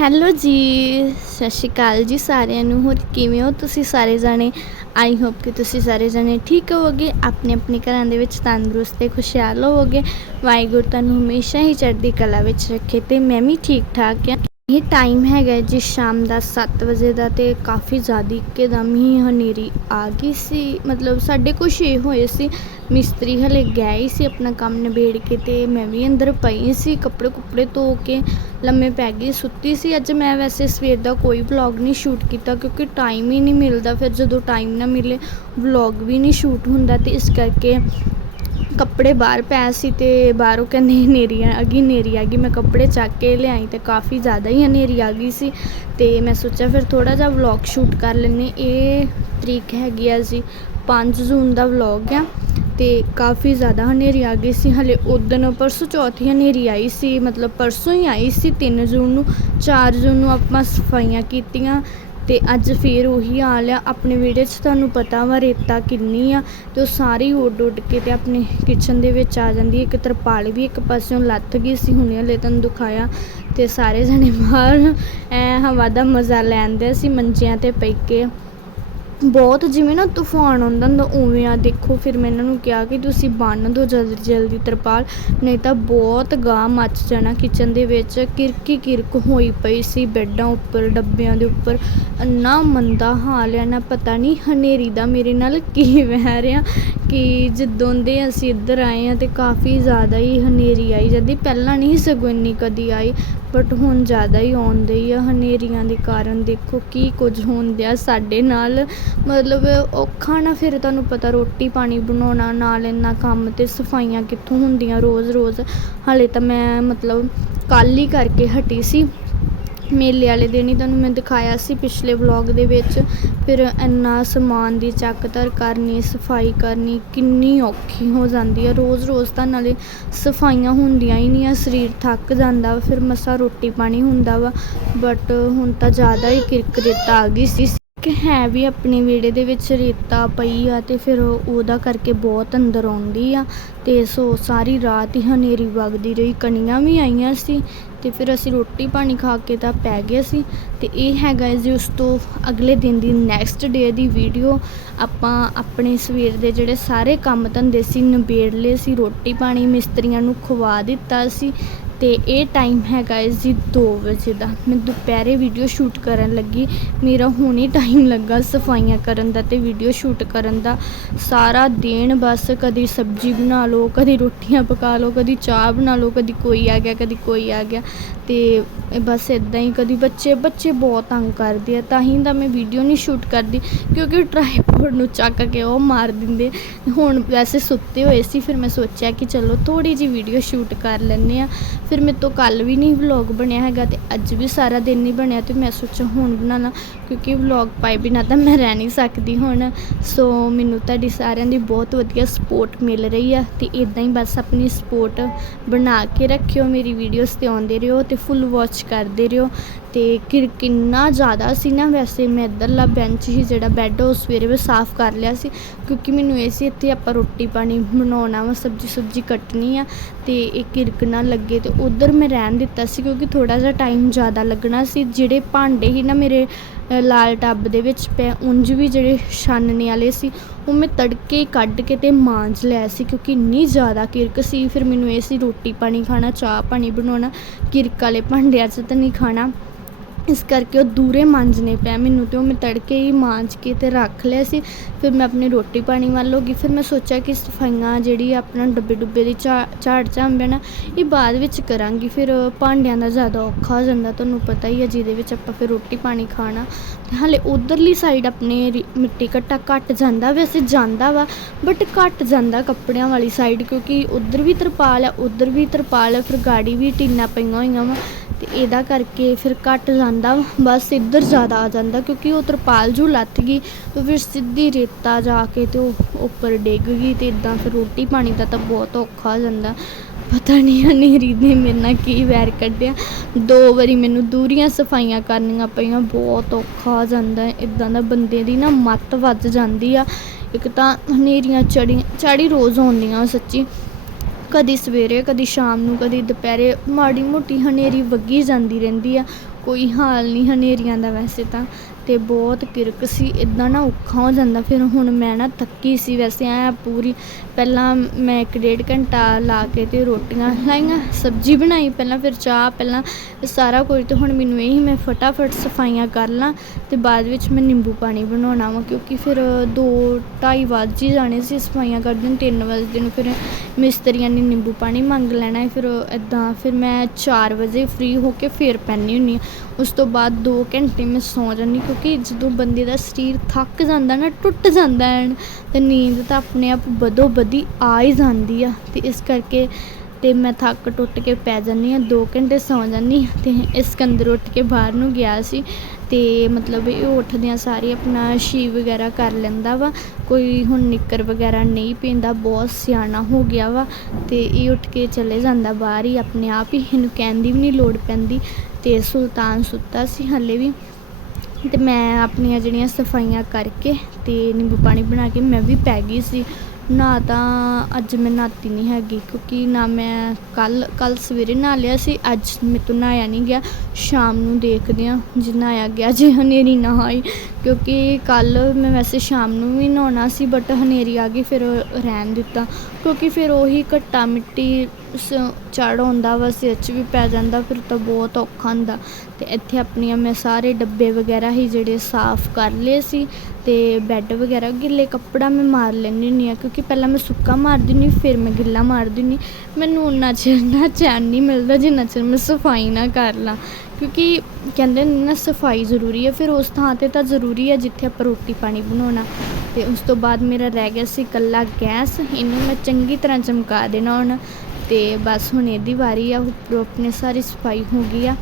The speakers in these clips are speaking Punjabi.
ਹੈਲੋ ਜੀ, ਸਤਿ ਸ਼੍ਰੀ ਅਕਾਲ ਜੀ ਸਾਰਿਆਂ ਨੂੰ, ਹੋਰ ਕਿਵੇਂ ਹੋ ਤੁਸੀਂ ਸਾਰੇ ਜਾਣੇ? ਆਈ ਹੋਪ ਕਿ ਤੁਸੀਂ ਸਾਰੇ ਜਾਣੇ ਠੀਕ ਹੋਵੋਗੇ, ਆਪਣੇ ਆਪਣੇ ਘਰਾਂ ਦੇ ਵਿੱਚ ਤੰਦਰੁਸਤ ਤੇ ਖੁਸ਼ਹਾਲ ਹੋਵੋਗੇ। ਵਾਹਿਗੁਰੂ ਤੁਹਾਨੂੰ ਹਮੇਸ਼ਾ ਹੀ ਚੜ੍ਹਦੀ ਕਲਾ ਵਿੱਚ ਰੱਖੇ ਤੇ ਮੈਂ ਵੀ ਠੀਕ ਠਾਕ ਹਾਂ। ਇਹ ਟਾਈਮ ਹੈਗਾ ਜੀ ਸ਼ਾਮ ਦਾ 7 ਵਜੇ ਦਾ ਤੇ ਕਾਫੀ ਜ਼ਿਆਦਾ ਇੱਕਦਮ ਹੀ ਹਨੇਰੀ ਆ ਗਈ ਸੀ। ਮਤਲਬ ਸਾਡੇ ਕੁਛ ਇਹ ਹੋਏ ਸੀ, ਮਿਸਤਰੀ ਹਲੇ ਗਏ ਹੀ ਸੀ ਆਪਣਾ ਕੰਮ ਨਿਬੇੜ ਕੇ ਤੇ ਮੈਂ ਵੀ ਅੰਦਰ ਪਈ ਸੀ, ਕੱਪੜੇ ਕੁੱਪੜੇ ਧੋ ਕੇ ਲੰਮੇ ਪੈ ਗਈ, ਸੁੱਤੀ ਸੀ। ਅੱਜ ਮੈਂ ਵੈਸੇ ਸਵੇਰ ਦਾ ਕੋਈ ਵਲੌਗ ਨਹੀਂ ਸ਼ੂਟ ਕੀਤਾ ਕਿਉਂਕਿ ਟਾਈਮ ਹੀ ਨਹੀਂ ਮਿਲਦਾ, ਫਿਰ ਜਦੋਂ ਟਾਈਮ ਨਾ ਮਿਲੇ ਵਲੌਗ ਵੀ ਨਹੀਂ ਸ਼ੂਟ ਹੁੰਦਾ ਤੇ ਇਸ ਕਰਕੇ ਕੱਪੜੇ ਬਾਹਰ ਪਏ ਸੀ ਤੇ ਬਾਹਰੋਂ ਕਹਿੰਦੇ ਹਨੇਰੀ ਆ ਗਈ ਹਨੇਰੀ ਆ ਗਈ। ਮੈਂ ਕੱਪੜੇ ਚੱਕ ਕੇ ਲਿਆਈ ਤੇ ਕਾਫੀ ਜ਼ਿਆਦਾ ਹੀ ਹਨੇਰੀ ਆ ਗਈ ਸੀ। ਤੇ ਮੈਂ ਸੋਚਿਆ ਫਿਰ ਥੋੜਾ ਜਿਹਾ ਵਲੌਗ ਸ਼ੂਟ ਕਰ ਲੈਂਦੇ ਇਹ ਤਰੀਕ ਹੈਗੀ ਆ ਜੀ 5 ਜੂਨ ਦਾ ਵਲੌਗ ਆ ਤੇ ਕਾਫੀ ਜ਼ਿਆਦਾ ਹਨੇਰੀ ਆ ਗਈ ਸੀ। ਹਲੇ ਉਦੋਂ ਪਰਸੋਂ ਚੌਥੀ ਹਨੇਰੀ ਆਈ ਸੀ, ਮਤਲਬ ਪਰਸੋਂ ਹੀ ਆਈ ਸੀ 3 ਜੂਨ ਨੂੰ। 4 ਜੂਨ ਨੂੰ ਆਪਾਂ ਸਫਾਈਆਂ ਕੀਤੀਆਂ ਅਤੇ ਅੱਜ ਫਿਰ ਉਹੀ ਹਾਲ ਆ। ਆਪਣੇ ਵਿਹੜੇ 'ਚ ਤੁਹਾਨੂੰ ਪਤਾ ਵਾ, ਰੇਤਾ ਕਿੰਨੀ ਆ ਅਤੇ ਉਹ ਸਾਰੀ ਉੱਡ ਉੱਡ ਕੇ ਅਤੇ ਆਪਣੇ ਕਿਚਨ ਦੇ ਵਿੱਚ ਆ ਜਾਂਦੀ ਇੱਕ ਤਰਪਾਲ ਵੀ ਇੱਕ ਪਾਸਿਓਂ ਲੱਥ ਗਈ ਸੀ, ਹੁਣੇ ਹਲੇ ਤੁਹਾਨੂੰ ਦਿਖਾਇਆ ਅਤੇ ਸਾਰੇ ਜਣੇ ਬਾਹਰ ਐ ਹਵਾ ਦਾ ਮਜ਼ਾ ਲੈਂਦੇ ਸੀ, ਮੰਜਿਆਂ ਤੇ ਪੈ ਕੇ। ਬਹੁਤ ਜਿਵੇਂ ਨਾ ਤੂਫਾਨ ਆਉਂਦਾ ਹੁੰਦਾ, ਉਵੇਂ ਆ ਦੇਖੋ, ਫਿਰ ਮੈਂ ਇਹਨਾਂ ਨੂੰ ਕਿਹਾ ਕਿ ਤੁਸੀਂ ਬੰਨ੍ਹ ਦਿਓ ਜਲਦੀ ਜਲਦੀ ਤਰਪਾਲ, ਨਹੀਂ ਤਾਂ ਬਹੁਤ ਗਾਹ ਮੱਚ ਜਾਣਾ ਕਿਚਨ ਦੇ ਵਿੱਚ, ਕਿਰਕੀ ਕਿਰਕ ਹੋਈ ਪਈ ਸੀ ਬੈੱਡਾਂ ਉੱਪਰ, ਡੱਬਿਆਂ ਦੇ ਉੱਪਰ, ਇੰਨਾ ਮੰਦਾ ਹਾਲ ਹੈ, ਨਾ ਪਤਾ ਨਹੀਂ ਹਨੇਰੀ ਦਾ ਮੇਰੇ ਨਾਲ ਕੀ ਵਹਿ ਰਿਹਾ ਕਿ ਜਦੋਂ ਦੇ ਅਸੀਂ ਇੱਧਰ ਆਏ ਹਾਂ ਤਾਂ ਕਾਫੀ ਜ਼ਿਆਦਾ ਹੀ ਹਨੇਰੀ ਆਈ, ਜਾਂਦੀ ਪਹਿਲਾਂ ਨਹੀਂ ਸਗੋਂ ਇੰਨੀ ਕਦੀ ਆਈ ਬਟ ਹੁਣ ਜ਼ਿਆਦਾ ਹੀ ਆਉਂਦੇ ਹੀ ਆ ਹਨੇਰੀਆਂ ਦੇ ਕਾਰਨ। ਦੇਖੋ ਕੀ ਕੁਝ ਹੁੰਦਿਆ ਸਾਡੇ ਨਾਲ। ਮਤਲਬ ਔਖਾ ਨਾ ਫਿਰ ਤੁਹਾਨੂੰ ਪਤਾ ਰੋਟੀ ਪਾਣੀ ਬਣਾਉਣਾ, ਨਾਲ ਇੰਨਾ ਕੰਮ ਅਤੇ ਸਫਾਈਆਂ ਕਿੱਥੋਂ ਹੁੰਦੀਆਂ ਰੋਜ਼-ਰੋਜ਼। ਹਾਲੇ ਤਾਂ ਮੈਂ ਮਤਲਬ ਕੱਲ੍ਹ ਹੀ ਕਰਕੇ ਹਟੀ ਸੀ। ਮੇਲੇ ਵਾਲੇ ਦਿਨ ਹੀ ਤੁਹਾਨੂੰ ਮੈਂ ਦਿਖਾਇਆ ਸੀ ਪਿਛਲੇ ਵਲੌਗ ਦੇ ਵਿੱਚ। ਫਿਰ ਇੰਨਾ ਸਮਾਨ ਦੀ ਚੱਕ ਕਰਨੀ ਸਫ਼ਾਈ ਕਰਨੀ ਕਿੰਨੀ ਔਖੀ ਹੋ ਜਾਂਦੀ ਹੈ ਰੋਜ਼-ਰੋਜ਼ ਤਾਂ ਨਾਲੇ ਸਫਾਈਆਂ ਹੁੰਦੀਆਂ ਹੀ ਨਹੀਂ ਆ ਸਰੀਰ ਥੱਕ ਜਾਂਦਾ ਵਾ, ਫਿਰ ਮਸਾ ਰੋਟੀ ਪਾਣੀ ਹੁੰਦਾ ਵਾ। ਬਟ ਹੁਣ ਤਾਂ ਜ਼ਿਆਦਾ ਹੀ ਕਿਰਕ ਰੇਤਾ ਆ ਗਈ ਸੀ ਕਿ ਹੈ ਵੀ ਆਪਣੇ ਵਿਹੜੇ ਦੇ ਵਿੱਚ ਰੇਤਾ ਪਈ ਆ ਅਤੇ ਫਿਰ ਉਹਦਾ ਕਰਕੇ ਬਹੁਤ ਅੰਦਰ ਆਉਂਦੀ ਆ ਅਤੇ ਸੋ ਸਾਰੀ ਰਾਤ ਹੀ ਹਨੇਰੀ ਵਗਦੀ ਰਹੀ, ਕਣੀਆਂ ਵੀ ਆਈਆਂ ਸੀ ਅਤੇ ਫਿਰ ਅਸੀਂ ਰੋਟੀ ਪਾਣੀ ਖਾ ਕੇ ਤਾਂ ਪੈ ਗਏ ਸੀ ਅਤੇ ਇਹ ਹੈਗਾ ਜੀ ਉਸ ਤੋਂ ਅਗਲੇ ਦਿਨ ਦੀ ਨੈਕਸਟ ਡੇ ਦੀ ਵੀਡੀਓ ਆਪਾਂ ਆਪਣੇ ਸਵੇਰ ਦੇ ਜਿਹੜੇ ਸਾਰੇ ਕੰਮ ਧੰਦੇ ਸੀ, ਨਿਬੇੜ ਲਏ ਸੀ, ਰੋਟੀ ਪਾਣੀ ਮਿਸਤਰੀਆਂ ਨੂੰ ਖਵਾ ਦਿੱਤਾ ਸੀ ਅਤੇ ਇਹ ਟਾਈਮ ਹੈਗਾ ਹੈ ਜੀ 2 ਵਜੇ ਦਾ। ਮੈਂ ਦੁਪਹਿਰੇ ਵੀਡੀਓ ਸ਼ੂਟ ਕਰਨ ਲੱਗੀ। ਮੇਰਾ ਹੁਣੇ ਟਾਈਮ ਲੱਗਾ ਸਫਾਈਆਂ ਕਰਨ ਦਾ ਅਤੇ ਵੀਡੀਓ ਸ਼ੂਟ ਕਰਨ ਦਾ। ਸਾਰਾ ਦਿਨ ਬਸ ਕਦੀ ਸਬਜ਼ੀ ਬਣਾ ਲਓ, ਕਦੀ ਰੋਟੀਆਂ ਪਕਾ ਲਓ, ਕਦੀ ਚਾਹ ਬਣਾ ਲਓ, ਕਦੀ ਕੋਈ ਆ ਗਿਆ, ਕਦੀ ਕੋਈ ਆ ਗਿਆ। ਅਤੇ ਬਸ ਇੱਦਾਂ ਹੀ ਕਦੀ ਬੱਚੇ ਬੱਚੇ ਬਹੁਤ ਤੰਗ ਕਰਦੇ ਆ, ਤਾਂ ਹੀ ਤਾਂ ਮੈਂ ਵੀਡੀਓ ਨਹੀਂ ਸ਼ੂਟ ਕਰਦੀ, ਕਿਉਂਕਿ ਟ੍ਰਾਈਪੋਡ ਨੂੰ ਚੱਕ ਕੇ ਉਹ ਮਾਰ ਦਿੰਦੇ। ਹੁਣ ਵੈਸੇ ਸੁੱਤੇ ਹੋਏ ਸੀ, ਫਿਰ ਮੈਂ ਸੋਚਿਆ ਕਿ ਚਲੋ ਥੋੜੀ ਜੀ ਵੀਡੀਓ ਸ਼ੂਟ ਕਰ ਲੈਂਦੇ ਆ ਫਿਰ ਮੇਰੇ ਤੋਂ ਕੱਲ ਵੀ ਨਹੀਂ ਵਲੌਗ ਬਣਿਆ ਹੈਗਾ ਤੇ ਅੱਜ ਵੀ ਸਾਰਾ ਦਿਨ ਨਹੀਂ ਬਣਿਆ ਤੇ ਮੈਂ ਸੋਚਿਆ ਹੁਣ ਬਣਾਣਾ ਕਿਉਂਕਿ ਵਲੌਗ ਪਾਏ ਬਿਨਾਂ ਤਾਂ ਮੈਂ ਰਹਿ ਨਹੀਂ ਸਕਦੀ ਹੁਣ। ਸੋ ਮੈਨੂੰ ਤੁਹਾਡੀ ਸਾਰਿਆਂ ਦੀ ਬਹੁਤ ਵਧੀਆ ਸਪੋਰਟ ਮਿਲ ਰਹੀ ਆ ਤੇ ਇਦਾਂ ਹੀ ਬਸ ਆਪਣੀ ਸਪੋਰਟ ਬਣਾ ਕੇ ਰੱਖਿਓ, ਮੇਰੀ ਵੀਡੀਓਜ਼ ਤੇ ਆਉਂਦੇ ਰਹੋ ਤੇ ਫੁੱਲ ਵਾਚ ਕਰਦੇ ਰਹੋ। ਅਤੇ ਕਿ ਕਿੰਨਾ ਜ਼ਿਆਦਾ ਸੀ ਨਾ ਵੈਸੇ ਮੈਂ ਇੱਧਰਲਾ ਬੈਂਚ ਹੀ ਜਿਹੜਾ ਬੈੱਡ ਉਹ ਸਵੇਰੇ ਮੈਂ ਸਾਫ਼ ਕਰ ਲਿਆ ਸੀ, ਕਿਉਂਕਿ ਮੈਨੂੰ ਇਹ ਸੀ ਇੱਥੇ ਆਪਾਂ ਰੋਟੀ ਪਾਣੀ ਬਣਾਉਣਾ ਵਾ, ਸਬਜ਼ੀ ਸੁਬਜ਼ੀ ਕੱਟਣੀ ਆ ਅਤੇ ਇਹ ਕਿਰਕ ਨਾ ਲੱਗੇ ਅਤੇ ਉੱਧਰ ਮੈਂ ਰਹਿਣ ਦਿੱਤਾ ਸੀ ਕਿਉਂਕਿ ਥੋੜ੍ਹਾ ਜਿਹਾ ਟਾਈਮ ਜ਼ਿਆਦਾ ਲੱਗਣਾ ਸੀ, ਜਿਹੜੇ ਭਾਂਡੇ ਹੀ ਨਾ ਮੇਰੇ ਲਾਲ ਟੱਬ ਦੇ ਵਿੱਚ ਪਏ, ਉਂਝ ਵੀ ਜਿਹੜੇ ਛਾਨਣੇ ਵਾਲੇ ਸੀ, ਉਹ ਮੈਂ ਤੜਕੇ ਕੱਢ ਕੇ ਤੇ ਮਾਂਜ ਲਿਆ ਸੀ ਕਿਉਂਕਿ ਇੰਨੀ ਜ਼ਿਆਦਾ ਕਿਰਕ ਸੀ, ਫਿਰ ਮੈਨੂੰ ਇਹ ਸੀ ਰੋਟੀ ਪਾਣੀ ਖਾਣਾ, ਚਾਹ ਪਾਣੀ ਬਣਾਉਣਾ, ਕਿਰਕ ਵਾਲੇ ਭਾਂਡਿਆਂ 'ਚ ਤਾਂ ਨਹੀਂ ਖਾਣਾ। ਇਸ ਕਰਕੇ ਉਹ ਦੂਰੇ ਮਾਂਜਣੇ ਪਿਆ ਮੈਨੂੰ ਅਤੇ ਉਹ ਮੈਂ ਤੜਕੇ ਹੀ ਮਾਂਜ ਕੇ ਅਤੇ ਰੱਖ ਲਿਆ ਸੀ। ਫਿਰ ਮੈਂ ਆਪਣੀ ਰੋਟੀ ਪਾਣੀ ਵੱਲ ਹੋ ਗਈ। ਫਿਰ ਮੈਂ ਸੋਚਿਆ ਕਿ ਸਫਾਈਆਂ ਜਿਹੜੀ ਆਪਣਾ ਡੱਬੇ ਡੁੱਬੇ ਦੀ ਝਾ ਝਾੜ ਝਾਂਬੇ ਇਹ ਬਾਅਦ ਵਿੱਚ ਕਰਾਂਗੀ। ਫਿਰ ਭਾਂਡਿਆਂ ਦਾ ਜ਼ਿਆਦਾ ਔਖਾ ਹੋ ਜਾਂਦਾ, ਤੁਹਾਨੂੰ ਪਤਾ ਹੀ ਹੈ, ਜਿਹਦੇ ਵਿੱਚ ਆਪਾਂ ਫਿਰ ਰੋਟੀ ਪਾਣੀ ਖਾਣਾ। ਤੇ ਹਾਲੇ ਉਧਰਲੀ ਸਾਈਡ ਆਪਣੇ ਮਿੱਟੀ ਘੱਟਾ ਘੱਟ ਜਾਂਦਾ, ਵੈਸੇ ਜਾਂਦਾ ਵਾ ਬਟ ਘੱਟ ਜਾਂਦਾ ਕੱਪੜਿਆਂ ਵਾਲੀ ਸਾਈਡ ਕਿਉਂਕਿ ਉਧਰ ਵੀ ਤਰਪਾਲ ਹੈ, ਉਧਰ ਵੀ ਤਰਪਾਲ ਹੈ, ਫਿਰ ਗਾੜੀ ਵੀ ਟੀਨਾਂ ਪਈਆਂ ਹੋਈਆਂ ਵਾ। ਅਤੇ ਇਹਦਾ ਕਰਕੇ ਫਿਰ ਘੱਟ ਜਾਂਦਾ, ਬਸ ਇੱਧਰ ਜ਼ਿਆਦਾ ਆ ਜਾਂਦਾ ਕਿਉਂਕਿ ਉਹ ਤਰਪਾਲ ਜੂ ਲੱਥ ਗਈ ਤੇ ਫਿਰ ਸਿੱਧੀ ਰੇਤਾ ਜਾ ਕੇ ਤੇ ਉਹ ਉੱਪਰ ਡਿੱਗ ਗਈ ਅਤੇ ਇੱਦਾਂ ਫਿਰ ਰੋਟੀ ਪਾਣੀ ਦਾ ਤਾਂ ਬਹੁਤ ਔਖਾ ਹੋ ਜਾਂਦਾ। ਪਤਾ ਨਹੀਂ ਹਨੇਰੀ ਨੇ ਮੇਰੇ ਨਾਲ ਕੀ ਵੈਰ ਕੱਢਿਆ। ਦੋ ਵਾਰੀ ਮੈਨੂੰ ਦੂਰੀਆਂ ਸਫਾਈਆਂ ਕਰਨੀਆਂ ਪਈਆਂ, ਬਹੁਤ ਔਖਾ ਹੋ ਜਾਂਦਾ, ਇਦਾਂ ਦਾ ਬੰਦੇ ਦੀ ਨਾ ਮੱਤ ਵੱਜ ਜਾਂਦੀ ਆ। ਇੱਕ ਤਾਂ ਹਨੇਰੀਆਂ ਚੜੀ ਚੜੀ ਰੋਜ਼ ਆਉਂਦੀਆਂ, ਸੱਚੀ। ਕਦੀ ਸਵੇਰੇ, ਕਦੀ ਸ਼ਾਮ ਨੂੰ, ਕਦੀ ਦੁਪਹਿਰੇ। ਮਾੜੀ ਮੋਟੀ ਹਨੇਰੀ ਵੱਗੀ ਜਾਂਦੀ ਰਹਿੰਦੀ ਆ। ਕੋਈ ਹਾਲ ਨਹੀਂ ਹਨੇਰੀਆਂ ਦਾ ਵੈਸੇ ਤਾਂ। ਤੇ ਬਹੁਤ ਕਿਰਕ ਸੀ ਇਦਾਂ ਨਾ ਔਖਾ ਹੋ ਜਾਂਦਾ। ਫਿਰ ਹੁਣ ਮੈਂ ਨਾ ਥੱਕੀ ਸੀ ਵੈਸੇ, ਐ ਪੂਰੀ, ਪਹਿਲਾਂ ਮੈਂ ਇੱਕ ਡੇਢ ਘੰਟਾ ਲਾ ਕੇ ਤੇ ਰੋਟੀਆਂ ਲਾਈਆਂ, ਸਬਜ਼ੀ ਬਣਾਈ, ਪਹਿਲਾਂ ਫਿਰ ਚਾਹ, ਪਹਿਲਾਂ ਸਾਰਾ ਕੁਝ ਤੇ ਹੁਣ ਮੈਨੂੰ ਇਹ ਹੀ ਮੈਂ ਫਟਾਫਟ ਸਫਾਈਆਂ ਕਰ ਲਾਂ ਤੇ ਬਾਅਦ ਵਿੱਚ ਮੈਂ ਨਿੰਬੂ ਪਾਣੀ ਬਣਾਉਣਾ ਵਾ, ਕਿਉਂਕਿ ਫਿਰ 2:30 ਵੱਜ ਹੀ ਜਾਣੇ ਸੀ ਸਫਾਈਆਂ ਕਰਦੇ ਨੂੰ 3 ਵਜੇ ਨੂੰ, ਫਿਰ ਮਿਸਤਰੀਆਂ ਨੇ ਨਿੰਬੂ ਪਾਣੀ ਮੰਗ ਲੈਣਾ ਫਿਰ ਇਦਾਂ ਫਿਰ ਮੈਂ 4 ਵਜੇ ਫ੍ਰੀ ਹੋ ਕੇ ਫਿਰ ਪੈਂਦੀ ਹੁੰਦੀ ਹਾਂ ਉਸ ਤੋਂ ਬਾਅਦ 2 ਘੰਟੇ ਮੈਂ ਸੌਂ ਜਾਂਦੀ ਕਿਉਂਕਿ ਜਦੋਂ ਬੰਦੇ ਦਾ ਸਰੀਰ ਥੱਕ ਜਾਂਦਾ ਨਾ, ਟੁੱਟ ਜਾਂਦਾ ਐਨ ਤੇ ਨੀਂਦ ਤਾਂ ਆਪਣੇ ਆਪ ਬਦੋ ਬਦੀ ਆ ਹੀ ਜਾਂਦੀ ਆ। ਤੇ ਇਸ ਕਰਕੇ ਤੇ ਮੈਂ ਥੱਕ ਟੁੱਟ ਕੇ ਪੈ ਜਾਂਦੀ ਹਾਂ 2 ਘੰਟੇ ਸੌਂ ਜਾਂਦੀ ਹਾਂ ਇਸ ਇਸਕੰਦਰ ਉੱਠ ਕੇ ਬਾਹਰ ਨੂੰ ਗਿਆ ਸੀ। ਤੇ ਮਤਲਬ ਇਹ ਉੱਠਦਿਆਂ ਸਾਰੇ ਆਪਣਾ ਸ਼ੀ ਵਗੈਰਾ ਕਰ ਲੈਂਦਾ ਵਾ, ਕੋਈ ਹੁਣ ਨਿੱਕਰ ਵਗੈਰਾ ਨਹੀਂ ਪੀਂਦਾ, ਬਹੁਤ ਸਿਆਣਾ ਹੋ ਗਿਆ ਵਾ। ਤੇ ਇਹ ਉੱਠ ਕੇ ਚਲੇ ਜਾਂਦਾ ਬਾਹਰ ਹੀ, ਆਪਣੇ ਆਪ ਹੀ, ਇਹਨੂੰ ਕਹਿਣ ਦੀ ਵੀ ਨਹੀਂ ਲੋੜ ਪੈਂਦੀ। ਤੇ ਸੁਲਤਾਨ ਸੁੱਤਾ ਸੀ ਹੱਲੇ ਵੀ। ਤੇ ਮੈਂ ਆਪਣੀਆਂ ਜਿਹੜੀਆਂ ਸਫਾਈਆਂ ਕਰਕੇ ਤੇ ਨਿੰਬੂ ਪਾਣੀ ਬਣਾ ਕੇ ਮੈਂ ਵੀ ਪੈ ਗਈ ਸੀ। ਨਾ ਤਾਂ ਅੱਜ ਮੈਂ ਨਹਾਤੀ ਨਹੀਂ ਹੈਗੀ, ਕਿਉਂਕਿ ਨਾ ਮੈਂ ਕੱਲ ਕੱਲ ਸਵੇਰੇ ਨਹਾ ਲਿਆ ਸੀ, ਅੱਜ ਮੇਰੇ ਤੋਂ ਨਹਾਇਆ ਨਹੀਂ ਗਿਆ। ਸ਼ਾਮ ਨੂੰ ਦੇਖਦੇ ਹਾਂ ਜੇ ਨਹਾਇਆ ਗਿਆ ਜੇ ਹਨੇਰੀ ਨਾ ਆਈ, ਕਿਉਂਕਿ ਕੱਲ ਮੈਂ ਵੈਸੇ ਸ਼ਾਮ ਨੂੰ ਵੀ ਨਹਾਉਣਾ ਸੀ ਬਟ ਹਨੇਰੀ ਆ ਗਈ, ਫਿਰ ਰਹਿਣ ਦਿੱਤਾ। ਕਿਉਂਕਿ ਫਿਰ ਉਹੀ ਘੱਟਾ ਮਿੱਟੀ ਚੜ੍ਹ ਆਉਂਦਾ ਵਾ, ਸਿਰ 'ਚ ਵੀ ਪੈ ਜਾਂਦਾ, ਫਿਰ ਤਾਂ ਬਹੁਤ ਔਖਾ ਹੁੰਦਾ। ਅਤੇ ਇੱਥੇ ਆਪਣੀਆਂ ਮੈਂ ਸਾਰੇ ਡੱਬੇ ਵਗੈਰਾ ਹੀ ਜਿਹੜੇ ਸਾਫ਼ ਕਰ ਲਏ ਸੀ ਅਤੇ ਬੈੱਡ ਵਗੈਰਾ, ਗਿੱਲੇ ਕੱਪੜਾ ਮੈਂ ਮਾਰ ਲੈਂਦੀ ਹੁੰਦੀ ਹਾਂ, ਕਿਉਂਕਿ ਪਹਿਲਾਂ ਮੈਂ ਸੁੱਕਾ ਮਾਰਦੀ ਹੁੰਦੀ, ਫਿਰ ਮੈਂ ਗਿੱਲਾ ਮਾਰਦੀ ਹੁੰਦੀ। ਮੈਨੂੰ ਉਨਾ ਚਿਰ ਨਾ ਚੈਨ ਨਹੀਂ ਮਿਲਦਾ, ਜਿੰਨਾ ਚਿਰ ਮੈਂ ਸਫ਼ਾਈ ਨਾ ਕਰ ਲਾਂ। ਕਿਉਂਕਿ ਕਹਿੰਦੇ ਨੇ ਨਾ, ਸਫ਼ਾਈ ਜ਼ਰੂਰੀ ਹੈ, ਫਿਰ ਉਸ ਥਾਂ 'ਤੇ ਤਾਂ ਜ਼ਰੂਰੀ ਹੈ ਜਿੱਥੇ ਆਪਾਂ ਰੋਟੀ ਪਾਣੀ ਬਣਾਉਣਾ। ਅਤੇ ਉਸ ਤੋਂ ਬਾਅਦ ਮੇਰਾ ਰਹਿ ਗਿਆ ਸੀ ਇਕੱਲਾ ਗੈਸ, ਇਹਨੂੰ ਮੈਂ ਚੰਗੀ ਤਰ੍ਹਾਂ ਚਮਕਾ ਦੇਣਾ ਹੁਣ। ਤੇ ਬਸ ਹੁਣ ਇਹਦੀ ਵਾਰੀ ਆ, ਉੱਪਰੋਂ ਆਪਣੇ ਸਾਰੀ ਸਫ਼ਾਈ ਹੋ ਗਈ ਆ।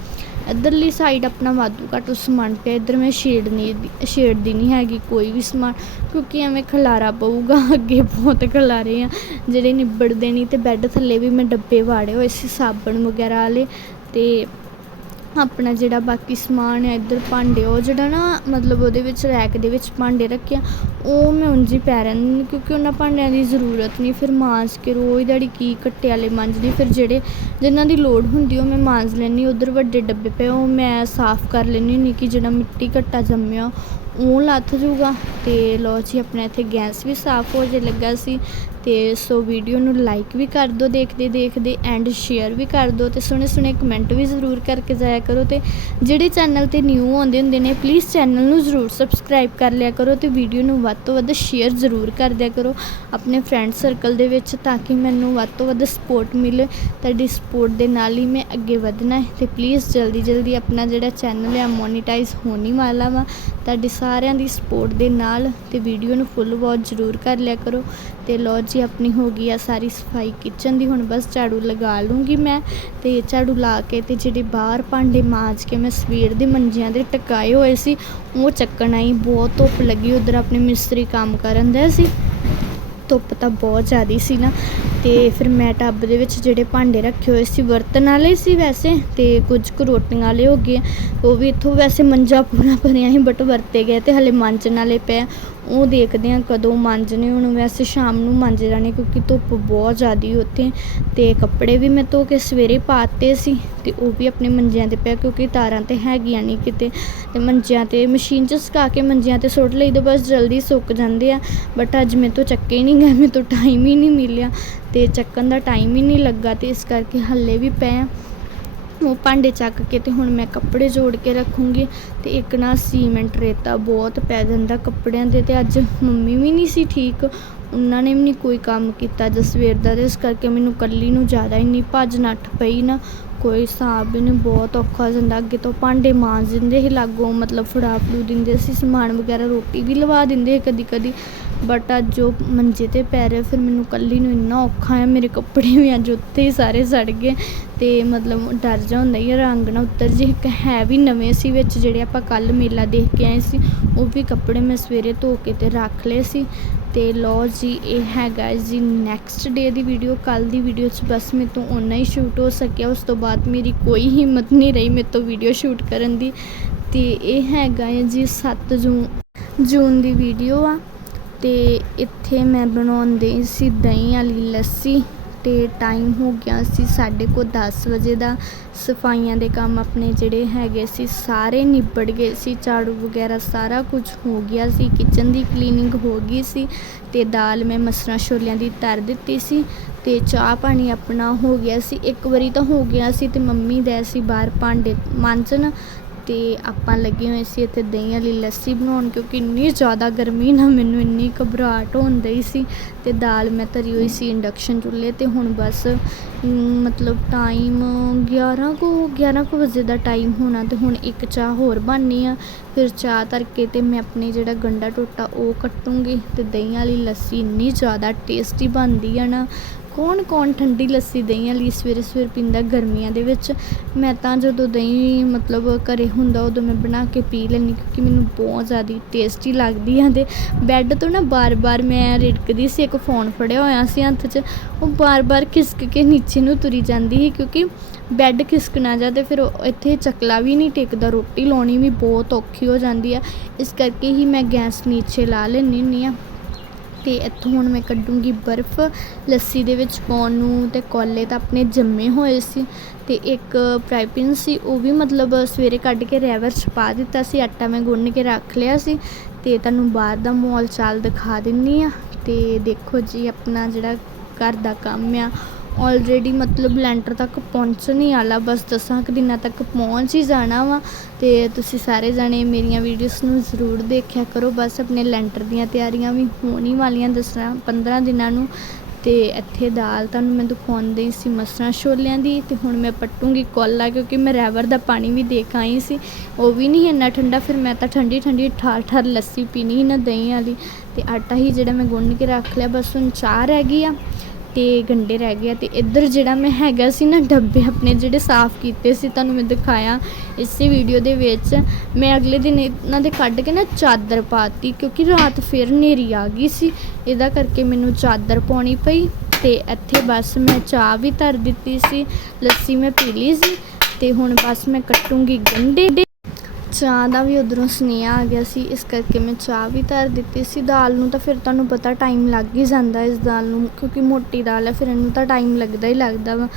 ਇੱਧਰਲੀ ਸਾਈਡ ਆਪਣਾ ਵਾਧੂ ਘਾਟੂ ਸਮਾਨ ਪਿਆ, ਇੱਧਰ ਮੈਂ ਸ਼ੇਡ ਨਹੀਂ ਛੇੜਦੀ ਨਹੀਂ ਹੈਗੀ ਕੋਈ ਵੀ ਸਮਾਨ, ਕਿਉਂਕਿ ਐਵੇਂ ਖਲਾਰਾ ਪਊਗਾ, ਅੱਗੇ ਬਹੁਤ ਖਲਾਰੇ ਆ, ਜਿਹੜੇ ਨਿਬੜਦੇ ਨਹੀਂ ਤੇ ਬੈੱਡ ਥੱਲੇ ਵੀ ਮੈਂ ਡੱਬੇ ਵਾੜੇ ਹੋਏ ਸੀ, ਸਾਬਣ ਵਗੈਰਾ ਵਾਲੇ ਤੇ ਆਪਣਾ ਜਿਹੜਾ ਬਾਕੀ ਸਮਾਨ ਹੈ ਇੱਧਰ ਭਾਂਡੇ, ਉਹ ਜਿਹੜਾ ਨਾ ਮਤਲਬ ਉਹਦੇ ਵਿੱਚ ਰੈਕ ਦੇ ਵਿੱਚ ਭਾਂਡੇ ਰੱਖੇ ਆ, ਉਹ ਮੈਂ ਉਂਝ ਹੀ ਪੈ ਰਹਿੰਦੀ ਕਿਉਂਕਿ ਉਹਨਾਂ ਭਾਂਡਿਆਂ ਦੀ ਜ਼ਰੂਰਤ ਨਹੀਂ। ਫਿਰ ਮਾਂਜ ਕੇ ਰੋਜ਼ ਦਿਹਾੜੀ ਕੀ ਕੱਟੇ ਵਾਲੇ ਮਾਂਜਦੀ, ਫਿਰ ਜਿਹੜੇ ਜਿਨ੍ਹਾਂ ਦੀ ਲੋੜ ਹੁੰਦੀ ਉਹ ਮੈਂ ਮਾਂਜ ਲੈਂਦੀ ਉਧਰ ਵੱਡੇ ਡੱਬੇ ਪਏ ਉਹ ਮੈਂ ਸਾਫ਼ ਕਰ ਲੈਂਦੀ ਹੁੰਦੀ ਕਿ ਜਿਹੜਾ ਮਿੱਟੀ ਘੱਟਾ ਜੰਮਿਆ, ਉਹ ਲੱਥ ਜੂਗਾ ਤੇ ਲੋ ਜੀ, ਆਪਣੇ ਇੱਥੇ ਗੈਸ ਵੀ ਸਾਫ਼ ਹੋ ਜੇ ਲੱਗਾ ਸੀ। ਅਤੇ ਸੋ ਵੀਡੀਓ ਨੂੰ ਲਾਈਕ ਵੀ ਕਰ ਦਿਓ ਦੇਖਦੇ ਦੇਖਦੇ ਐਂਡ ਸ਼ੇਅਰ ਵੀ ਕਰ ਦਿਓ ਅਤੇ ਸੋਹਣੇ ਸੋਹਣੇ ਕਮੈਂਟ ਵੀ ਜ਼ਰੂਰ ਕਰਕੇ ਜਾਇਆ ਕਰੋ ਅਤੇ ਜਿਹੜੇ ਚੈਨਲ ਤੇ ਨਿਊ ਆਉਂਦੇ ਹੁੰਦੇ ਨੇ ਪਲੀਜ਼ ਚੈਨਲ ਨੂੰ ਜ਼ਰੂਰ ਸਬਸਕ੍ਰਾਈਬ ਕਰ ਲਿਆ ਕਰੋ ਅਤੇ ਵੀਡੀਓ ਨੂੰ ਵੱਧ ਤੋਂ ਵੱਧ ਸ਼ੇਅਰ ਜ਼ਰੂਰ ਕਰ ਦਿਆ ਕਰੋ ਆਪਣੇ ਫਰੈਂਡ ਸਰਕਲ ਦੇ ਵਿੱਚ ਤਾਂ ਕਿ ਮੈਨੂੰ ਵੱਧ ਤੋਂ ਵੱਧ ਸਪੋਰਟ ਮਿਲੇ, ਤੁਹਾਡੀ ਸਪੋਰਟ ਦੇ ਨਾਲ ਹੀ ਮੈਂ ਅੱਗੇ ਵਧਣਾ ਹੈ ਤੇ ਪਲੀਜ਼ ਜਲਦੀ ਜਲਦੀ ਆਪਣਾ ਜਿਹੜਾ ਚੈਨਲ ਹੈ ਮੋਨੀਟਾਈਜ਼ ਹੋਣ ਹੀ ਵਾਲਾ ਵਾ, ਤੁਹਾਡੀ ਸਾਰਿਆਂ ਦੀ ਸਪੋਰਟ ਦੇ ਨਾਲ ਤੇ ਵੀਡੀਓ ਨੂੰ ਫੁੱਲ ਵਾਚ ਜ਼ਰੂਰ ਕਰ ਲਿਆ ਕਰੋ ਤੇ ਲੋ ਜੀ ਆਪਣੀ ਹੋ ਗਈ ਆ ਸਾਰੀ ਸਫ਼ਾਈ ਕਿਚਨ ਦੀ, ਹੁਣ ਬਸ ਝਾੜੂ ਲਗਾ ਲੂੰਗੀ ਮੈਂ ਤੇ ਝਾੜੂ ਲਾ ਕੇ ਤੇ ਜਿਹੜੇ ਬਾਹਰ ਭਾਂਡੇ ਮਾਂਜ ਕੇ ਮੈਂ ਸਵੇਰ ਦੇ ਮੰਜਿਆਂ ਦੇ ਟਕਾਏ ਹੋਏ ਸੀ, ਉਹ ਚੱਕਣ ਆਈ, ਬਹੁਤ ਧੁੱਪ ਲੱਗੀ, ਉਧਰ ਆਪਣੇ ਮਿਸਤਰੀ ਕੰਮ ਕਰਨ ਦੇ ਸੀ। ਧੁੱਪ ਤਾਂ ਬਹੁਤ ਜ਼ਿਆਦੀ ਸੀ ਨਾ ਤੇ ਫਿਰ ਮੈਂ ਟੱਬ ਦੇ ਵਿੱਚ ਜਿਹੜੇ ਭਾਂਡੇ ਰੱਖੇ ਹੋਏ ਸੀ, ਵਰਤਣ ਵਾਲੇ ਸੀ ਵੈਸੇ ਤੇ ਕੁਝ ਕੁ ਰੋਟੀਆਂ ਵਾਲੇ ਹੋ ਗਏ। ਉਹ ਵੀ ਇੱਥੋਂ ਵੈਸੇ ਮੰਜਾ ਪੂਰਾ ਭਰਿਆ ਸੀ ਬਟ ਵਰਤੇ ਗਏ ਤੇ ਹਲੇ ਮਾਂਜਣ ਵਾਲੇ ਪਏ ਉਹ ਦੇਖਦੇ ਹਾਂ ਕਦੋਂ ਮਾਂਜਣੇ ਹੁਣ ਵੈਸੇ ਸ਼ਾਮ ਨੂੰ ਮਾਂਜ ਜਾਣੇ ਕਿਉਂਕਿ ਧੁੱਪ ਬਹੁਤ ਜ਼ਿਆਦੀ ਉੱਥੇ। ਤੇ ਕੱਪੜੇ ਵੀ ਮੈਂ ਧੋ ਕੇ ਸਵੇਰੇ ਪਾਤੇ ਸੀ ਤੇ ਉਹ ਵੀ ਆਪਣੇ ਮੰਜਿਆਂ ਤੇ ਪਿਆ ਕਿਉਂਕਿ ਤਾਰਾਂ ਤੇ ਹੈਗੀਆਂ ਨਹੀਂ ਕਿਤੇ। ਤੇ ਮੰਜਿਆਂ ਤੇ ਮਸ਼ੀਨ 'ਚ ਸੁਕਾ ਕੇ ਮੰਜਿਆਂ ਤੇ ਸੁੱਟ ਲਈਦਾ ਬਸ ਜਲਦੀ ਸੁੱਕ ਜਾਂਦੇ ਆ। ਬਟ ਅੱਜ ਮੇਰੇ ਤੋਂ ਚੱਕੇ ਹੀ ਨਹੀਂ ਗਏ, ਮੇਰੇ ਤੋਂ ਟਾਈਮ ਹੀ ਨਹੀਂ ਮਿਲਿਆ ਤੇ ਚੱਕਣ ਦਾ ਟਾਈਮ ਹੀ ਨਹੀਂ ਲੱਗਾ ਤੇ ਇਸ ਕਰਕੇ ਹੱਲੇ ਵੀ ਪਏ ਆ। ਉਹ ਭਾਂਡੇ ਚੱਕ ਕੇ ਤੇ ਹੁਣ ਮੈਂ ਕੱਪੜੇ ਜੋੜ ਕੇ ਰੱਖੂੰਗੀ ਤੇ ਇੱਕ ਨਾ ਸੀਮੈਂਟ ਰੇਤਾ ਬਹੁਤ ਪੈ ਜਾਂਦਾ ਕੱਪੜਿਆਂ ਦੇ ਤੇ ਅੱਜ ਮੰਮੀ ਵੀ ਨਹੀਂ ਸੀ ਠੀਕ, ਉਹਨਾਂ ਨੇ ਵੀ ਨਹੀਂ ਕੋਈ ਕੰਮ ਕੀਤਾ ਜਦ ਸਵੇਰ ਦਾ ਤੇ ਇਸ ਕਰਕੇ ਮੈਨੂੰ ਕੱਲੀ ਨੂੰ ਜ਼ਿਆਦਾ ਇੰਨੀ ਭੱਜ ਨੱਠ ਪਈ ਨਾ, ਕੋਈ ਹਿਸਾਬ ਵੀ ਨਹੀਂ, ਬਹੁਤ ਔਖਾ ਹੋ ਜਾਂਦਾ, ਅੱਗੇ ਤੋਂ ਭਾਂਡੇ ਮਾਂਜ ਦਿੰਦੇ ਸੀ, ਲਾਗੋਂ ਮਤਲਬ ਫੜਾ ਫੜੂ ਦਿੰਦੇ ਸੀ, ਸਮਾਨ ਵਗੈਰਾ ਰੋਟੀ ਵੀ ਲਵਾ ਦਿੰਦੇ ਕਦੀ ਕਦੀ ਬਟ ਅੱਜ ਉਹ ਮੰਜੇ ਤੇ ਪੈ ਰਿਹਾ, ਫਿਰ ਮੈਨੂੰ ਕੱਲੀ ਨੂੰ ਇੰਨਾ ਔਖਾ ਆ ਮੇਰੇ ਕੱਪੜੇ ਵੀ ਅੱਜ ਉੱਥੇ ਹੀ ਸਾਰੇ ਸੜ ਗਏ। ਤੇ ਮਤਲਬ ਡਰ ਜਾ ਹੁੰਦਾ ਹੀ ਰੰਗ ਨਾ ਉੱਤਰ ਜੇ। ਇੱਕ ਹੈ ਵੀ ਨਵੇਂ ਸੀ ਵਿੱਚ, ਜਿਹੜੇ ਆਪਾਂ ਕੱਲ ਮੇਲਾ ਦੇਖ ਕੇ ਆਏ ਸੀ, ਉਹ ਵੀ ਕੱਪੜੇ ਮੈਂ ਸਵੇਰੇ ਧੋ ਕੇ ਤੇ ਰੱਖ ਲਏ ਸੀ। ਤੇ ਲੋ ਜੀ, ਇਹ ਹੈਗਾ ਜੀ ਨੈਕਸਟ ਡੇ ਦੀ ਵੀਡੀਓ ਕੱਲ ਦੀ ਵੀਡੀਓ 'ਚ ਬਸ ਮੇਰੇ ਤੋਂ ਓਨਾ ਹੀ ਸ਼ੂਟ ਹੋ ਸਕਿਆ। ਉਸ ਤੋਂ ਬਾਅਦ ਮੇਰੀ ਕੋਈ ਹਿੰਮਤ ਨਹੀਂ ਰਹੀ ਮੇਰੇ ਤੋਂ ਵੀਡੀਓ ਸ਼ੂਟ ਕਰਨ ਦੀ। ਤੇ ਇਹ ਹੈਗਾ ਹੈ ਜੀ 7 ਜੂਨ ਜੂਨ ਦੀ ਵੀਡੀਓ ਆ। ਤੇ ਇੱਥੇ ਮੈਂ ਬਣਾਉਂਦੀ ਸੀ ਦਹੀਂ ਵਾਲੀ ਲੱਸੀ ਅਤੇ ਟਾਈਮ ਹੋ ਗਿਆ ਸੀ ਸਾਡੇ ਕੋਲ ਦਸ ਵਜੇ ਦਾ। ਸਫਾਈਆਂ ਦੇ ਕੰਮ ਆਪਣੇ ਜਿਹੜੇ ਹੈਗੇ ਸੀ ਸਾਰੇ ਨਿਬੜ ਗਏ ਸੀ। ਝਾੜੂ ਵਗੈਰਾ ਸਾਰਾ ਕੁਝ ਹੋ ਗਿਆ ਸੀ। ਕਿਚਨ ਦੀ ਕਲੀਨਿੰਗ ਹੋ ਗਈ ਸੀ ਅਤੇ ਦਾਲ ਮੈਂ ਮਸਰਾਂ ਛੋਲਿਆਂ ਦੀ ਤਰ ਦਿੱਤੀ ਸੀ ਅਤੇ ਚਾਹ ਪਾਣੀ ਆਪਣਾ ਹੋ ਗਿਆ ਸੀ। ਇੱਕ ਵਾਰੀ ਤਾਂ ਹੋ ਗਿਆ ਸੀ ਅਤੇ ਮੰਮੀ ਦੇ ਸੀ ਬਾਹਰ ਭਾਂਡੇ ਮਾਂਜਣ ਤੇ ਆਪਾਂ ਲੱਗੇ ਹੋਏ ਸੀ ਇੱਥੇ ਦਹੀਂ ਵਾਲੀ ਲੱਸੀ ਬਣਾਉਣ ਕਿਉਂਕਿ ਇੰਨੀ ਜ਼ਿਆਦਾ ਗਰਮੀ ਨਾ ਮੈਨੂੰ ਇੰਨੀ ਘਬਰਾਹਟ ਹੋਣ ਡਈ ਸੀ ਤੇ ਦਾਲ ਮੈਂ ਧਰੀ ਹੋਈ ਸੀ ਇੰਡਕਸ਼ਨ ਚੁੱਲ੍ਹੇ ਤੇ ਹੁਣ ਬਸ ਮਤਲਬ ਟਾਈਮ 11 ਕੁ 11 ਕੁ ਵਜੇ ਦਾ ਟਾਈਮ ਹੋਣਾ ਤੇ ਹੁਣ ਇੱਕ ਚਾਹ ਹੋਰ ਬਣਨੀ ਆ। ਫਿਰ ਚਾਹ ਧਰ ਕੇ ਤੇ ਮੈਂ ਆਪਣੇ ਜਿਹੜਾ ਗੰਡਾ ਟੋਟਾ ਉਹ ਕੱਟੂੰਗੀ ਤੇ ਦਹੀਂ ਵਾਲੀ ਲੱਸੀ ਇੰਨੀ ਜ਼ਿਆਦਾ ਟੇਸਟੀ ਬਣਦੀ ਆ ਨਾ ਕੌਣ ਕੌਣ ਠੰਡੀ ਲੱਸੀ ਦਹੀਂ ਵਾਲੀ ਸਵੇਰੇ ਸਵੇਰੇ ਪੀਂਦਾ ਗਰਮੀਆਂ ਦੇ ਵਿੱਚ? ਮੈਂ ਤਾਂ ਜਦੋਂ ਦਹੀਂ ਮਤਲਬ ਘਰੇ ਹੁੰਦਾ ਉਦੋਂ ਮੈਂ ਬਣਾ ਕੇ ਪੀ ਲੈਂਦੀ ਕਿਉਂਕਿ ਮੈਨੂੰ ਬਹੁਤ ਜ਼ਿਆਦਾ ਟੇਸਟੀ ਲੱਗਦੀ ਆ ਤੇ ਬੈੱਡ ਤੋਂ ਨਾ ਬਾਰ-ਬਾਰ ਮੈਂ ਰਿੜਕਦੀ ਸੀ, ਇੱਕ ਫੋਨ ਫੜਿਆ ਹੋਇਆ ਸੀ ਹੱਥ 'ਚ। ਉਹ ਬਾਰ-ਬਾਰ ਖਿਸਕ ਕੇ ਨੀਚੇ ਨੂੰ ਤੁਰੀ ਜਾਂਦੀ ਸੀ ਕਿਉਂਕਿ ਬੈੱਡ ਖਿਸਕਣਾ ਜਾ ਤੇ ਫਿਰ ਇੱਥੇ ਚੱਕਲਾ ਵੀ ਨਹੀਂ ਟਿਕਦਾ, ਰੋਟੀ ਲਾਉਣੀ ਵੀ ਬਹੁਤ ਔਖੀ ਹੋ ਜਾਂਦੀ ਆ। ਇਸ ਕਰਕੇ ਹੀ ਮੈਂ ਗੈਸ ਨੀਚੇ ਲਾ ਲੈਂਦੀ ਹੁੰਦੀ ਆ। ਤੇ ਇੱਥੋਂ ਹੁਣ ਮੈਂ ਕੱਢੂੰਗੀ ਬਰਫ਼ ਲੱਸੀ ਦੇ ਵਿੱਚ ਪਾਉਣ ਨੂੰ ਤੇ ਕੋਲੇ ਤਾਂ ਆਪਣੇ ਜੰਮੇ ਹੋਏ ਸੀ ਤੇ ਇੱਕ ਫਰਾਈਪਿਨ ਸੀ, ਉਹ ਵੀ ਮਤਲਬ ਸਵੇਰੇ ਕੱਢ ਕੇ ਰੈਵਰ 'ਚ ਪਾ ਦਿੱਤਾ ਸੀ, ਆਟਾ ਮੈਂ ਗੁੰਨ ਕੇ ਰੱਖ ਲਿਆ ਸੀ ਤੇ ਤੁਹਾਨੂੰ ਬਾਹਰ ਦਾ ਮਾਹੌਲ ਚਾਲ ਦਿਖਾ ਦਿੰਨੀ ਆ ਤੇ ਦੇਖੋ ਜੀ ਆਪਣਾ ਜਿਹੜਾ ਘਰ ਦਾ ਕੰਮ ਆ ਆਲਰੇਡੀ ਮਤਲਬ ਲੈਂਟਰ ਤੱਕ ਪਹੁੰਚਣ ਹੀ ਵਾਲਾ। ਬਸ ਦਸਾਂ ਕੁ ਦਿਨਾਂ ਤੱਕ ਪਹੁੰਚ ਹੀ ਜਾਣਾ ਵਾ। ਤੇ ਤੁਸੀਂ ਸਾਰੇ ਜਾਣੇ ਮੇਰੀਆਂ ਵੀਡੀਓਜ਼ ਨੂੰ ਜ਼ਰੂਰ ਦੇਖਿਆ ਕਰੋ। ਬਸ ਆਪਣੇ ਲੈਂਟਰ ਦੀਆਂ ਤਿਆਰੀਆਂ ਵੀ ਹੋਣ ਹੀ ਵਾਲੀਆਂ ਦਸਾਂ 15 ਦਿਨਾਂ ਨੂੰ। ਤੇ ਇੱਥੇ ਦਾਲ ਤੁਹਾਨੂੰ ਮੈਂ ਦਿਖਾਉਂਦੀ ਸੀ ਮਸਰਾਂ ਛੋਲਿਆਂ ਦੀ। ਤੇ ਹੁਣ ਮੈਂ ਪੱਟੂੰਗੀ ਕੋਲਾ ਕਿਉਂਕਿ ਮੈਂ ਰੈਵਰ ਦਾ ਪਾਣੀ ਵੀ ਦੇਖ ਆਈ ਸੀ। ਉਹ ਵੀ ਨਹੀਂ ਇੰਨਾ ਠੰਡਾ। ਫਿਰ ਮੈਂ ਤਾਂ ਠੰਡੀ ਠੰਡੀ ਠਾਰ ਠਾਰ ਲੱਸੀ ਪੀਣੀ ਸੀ ਨਾ ਦਹੀਂ ਵਾਲੀ। ਤੇ ਆਟਾ ਹੀ ਜਿਹੜਾ ਮੈਂ ਗੁੰਨ ਕੇ ਰੱਖ ਲਿਆ। ਬਸ ਹੁਣ ਚਾਹ ਰਹਿ ਗਈ ਆ। ਤੇ ਗੰਡੇ ਰਹਿ ਗਏ ਆ ਤੇ ਇੱਧਰ ਜਿਹੜਾ ਮੈਂ ਹੈਗਾ ਸੀ ਨਾ ਡੱਬੇ ਆਪਣੇ ਜਿਹੜੇ ਸਾਫ਼ ਕੀਤੇ ਸੀ, ਤੁਹਾਨੂੰ ਮੈਂ ਦਿਖਾਇਆ ਇਸੇ ਵੀਡੀਓ ਦੇ ਵਿੱਚ। ਮੈਂ ਅਗਲੇ ਦਿਨ ਇਹਨਾਂ ਦੇ ਕੱਢ ਕੇ ਨਾ ਚਾਦਰ ਪਾਤੀ ਕਿਉਂਕਿ ਰਾਤ ਫਿਰ ਹਨੇਰੀ ਆ ਗਈ ਸੀ, ਇਹਦਾ ਕਰਕੇ ਮੈਨੂੰ ਚਾਦਰ ਪਾਉਣੀ ਪਈ ਤੇ ਇੱਥੇ ਬਸ ਮੈਂ ਚਾਹ ਵੀ ਧਰ ਦਿੱਤੀ ਸੀ, ਲੱਸੀ ਮੈਂ ਪੀ ਲਈ ਸੀ ਤੇ ਹੁਣ ਬਸ ਮੈਂ ਕੱਟੂੰਗੀ ਗੰਡੇ। ਚਾਹ ਦਾ ਵੀ ਉਧਰੋਂ ਸੁਨੇਹਾ ਆ ਗਿਆ ਸੀ, ਇਸ ਕਰਕੇ ਮੈਂ ਚਾਹ ਵੀ ਧਰ ਦਿੱਤੀ ਸੀ। ਦਾਲ ਨੂੰ ਤਾਂ ਫਿਰ ਤੁਹਾਨੂੰ ਪਤਾ ਟਾਈਮ ਲੱਗ ਹੀ ਜਾਂਦਾ ਇਸ ਦਾਲ ਨੂੰ, ਕਿਉਂਕਿ ਮੋਟੀ ਦਾਲ ਹੈ ਫਿਰ ਇਹਨੂੰ ਤਾਂ ਟਾਈਮ ਲੱਗਦਾ ਹੀ ਲੱਗਦਾ ਵਾ।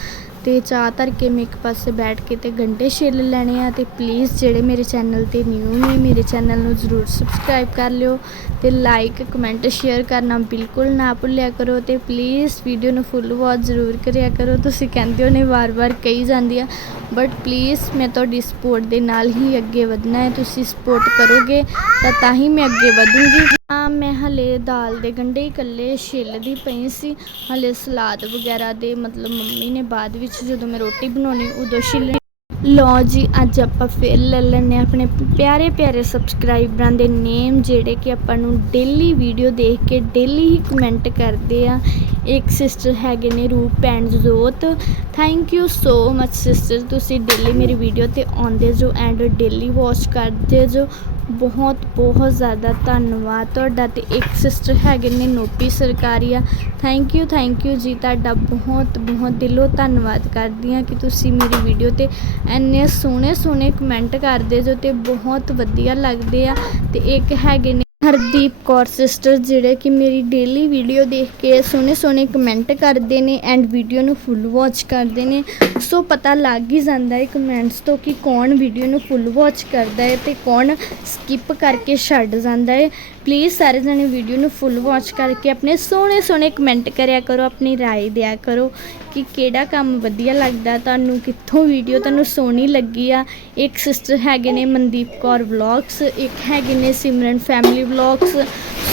ਤੇ ਚਾਹ ਧਰ ਕੇ ਮੈਂ ਇੱਕ ਪਾਸੇ ਬੈਠ ਕੇ ਤੇ ਗੰਡੇ ਛਿੱਲ ਲੈਣੇ ਆ ਤੇ ਪਲੀਜ਼ ਜਿਹੜੇ ਮੇਰੇ ਚੈਨਲ ਤੇ ਨਿਊ ਨੇ, ਮੇਰੇ ਚੈਨਲ ਨੂੰ ਜ਼ਰੂਰ ਸਬਸਕ੍ਰਾਈਬ ਕਰ ਲਿਓ ਤੇ ਲਾਈਕ ਕਮੈਂਟ ਸ਼ੇਅਰ ਕਰਨਾ ਬਿਲਕੁਲ ਨਾ ਭੁੱਲਿਆ ਕਰੋ ਤੇ ਪਲੀਜ਼ ਵੀਡੀਓ ਨੂੰ ਫੁੱਲ ਵਾਚ ਜ਼ਰੂਰ ਕਰਿਆ ਕਰੋ। ਤੁਸੀਂ ਕਹਿੰਦੇ ਹੋ ਨੇ ਵਾਰ-ਵਾਰ ਕਹੀ ਜਾਂਦੀ ਆ। ਬਟ ਪਲੀਜ਼ ਮੈਂ ਤੁਹਾਡੀ ਸਪੋਰਟ ਦੇ ਨਾਲ ਹੀ ਅੱਗੇ ਵਧਣਾ ਹੈ। ਤੁਸੀਂ ਸਪੋਰਟ ਕਰੋਗੇ ਤਾਂ ਤਾਂ ਹੀ ਮੈਂ ਅੱਗੇ ਵਧੂੰਗੀ। ਹਾਂ, ਮੈਂ ਹਲੇ ਦਾਲ ਦੇ ਗੰਢੇ ਇਕੱਲੇ ਛਿੱਲਦੀ ਪਈ ਸੀ। ਹਲੇ ਸਲਾਦ ਵਗੈਰਾ ਦੇ ਮਤਲਬ ਮੰਮੀ ਨੇ ਬਾਅਦ ਵਿੱਚ ਜਦੋਂ ਮੈਂ ਰੋਟੀ ਬਣਾਉਣੀ, ਉਦੋਂ ਛਿੱਲਣੀ ਲੋ ਜੀ, ਅੱਜ ਆਪਾਂ ਫਿਰ ਲੈ ਲੈਂਦੇ ਹਾਂ ਆਪਣੇ ਪਿਆਰੇ ਪਿਆਰੇ ਸਬਸਕ੍ਰਾਈਬਰਾਂ ਦੇ ਨੇਮ ਜਿਹੜੇ ਕਿ ਆਪਾਂ ਨੂੰ ਡੇਲੀ ਵੀਡੀਓ ਦੇਖ ਕੇ ਡੇਲੀ ਹੀ ਕਮੈਂਟ ਕਰਦੇ ਆ। ਇੱਕ ਸਿਸਟਰ ਹੈਗੇ ਨੇ Roop and Jot. Thank you so much sister ਤੁਸੀਂ ਡੇਲੀ ਮੇਰੀ ਵੀਡੀਓ ਤੇ ਆਉਂਦੇ ਜੋ ਐਂਡ ਡੇਲੀ ਵਾਚ ਕਰਦੇ ਜੋ। ਬਹੁਤ ਬਹੁਤ ਜ਼ਿਆਦਾ ਧੰਨਵਾਦ। ਤੁਹਾਡਾ ਅਤੇ ਇੱਕ ਸਿਸਟਰ ਹੈਗੇ ਨੇ Noti Sarkaria. Thank you thank you ji. ਤੁਹਾਡਾ ਬਹੁਤ ਬਹੁਤ ਦਿਲੋਂ ਧੰਨਵਾਦ ਕਰਦੀ ਹਾਂ ਕਿ ਤੁਸੀਂ ਮੇਰੀ ਵੀਡੀਓ ਤੇ ਇੰਨੇ ਸੋਹਣੇ ਸੋਹਣੇ ਕਮੈਂਟ ਕਰਦੇ ਜੋ ਅਤੇ ਬਹੁਤ ਵਧੀਆ ਲੱਗਦੇ ਆ। ਅਤੇ ਇੱਕ ਹੈਗੇ ਨੇ ਹਰਦੀਪ ਕੌਰ ਸਿਸਟਰ ਜਿਹੜੇ ਕਿ ਮੇਰੀ ਡੇਲੀ ਵੀਡੀਓ ਦੇਖ ਕੇ ਸੋਹਣੇ ਸੋਹਣੇ ਕਮੈਂਟ ਕਰਦੇ ਨੇ ਐਂਡ ਵੀਡੀਓ ਨੂੰ ਫੁੱਲ ਵਾਚ ਕਰਦੇ ਨੇ। ਸੋ ਪਤਾ ਲੱਗ ਹੀ ਜਾਂਦਾ ਹੈ ਕਮੈਂਟਸ ਤੋਂ ਕਿ ਕੌਣ ਵੀਡੀਓ ਨੂੰ ਫੁੱਲ ਵਾਚ ਕਰਦਾ ਹੈ ਤੇ ਕੌਣ ਸਕਿਪ ਕਰਕੇ ਛੱਡ ਜਾਂਦਾ ਹੈ। ਪਲੀਜ਼ ਸਾਰੇ ਜਣੇ ਵੀਡੀਓ ਨੂੰ ਫੁੱਲ ਵਾਚ ਕਰਕੇ ਆਪਣੇ ਸੋਹਣੇ ਸੋਹਣੇ ਕਮੈਂਟ ਕਰਿਆ ਕਰੋ ਆਪਣੀ رائے ਦਿਆ ਕਰੋ ਕਿ ਕਿਹੜਾ ਕੰਮ ਵਧੀਆ ਲੱਗਦਾ ਤੁਹਾਨੂੰ ਕਿੱਥੋਂ ਵੀਡੀਓ ਤੁਹਾਨੂੰ ਸੋਹਣੀ ਲੱਗੀ ਆ ਇੱਕ ਸਿਸਟਰ ਹੈਗੇ ਨੇ ਮਨਦੀਪ ਕੌਰ ਵਲੌਗਸ ਇੱਕ ਹੈਗੇ ਨੇ ਸਿਮਰਨ ਫੈਮਿਲੀ ਵਲੌਗਸ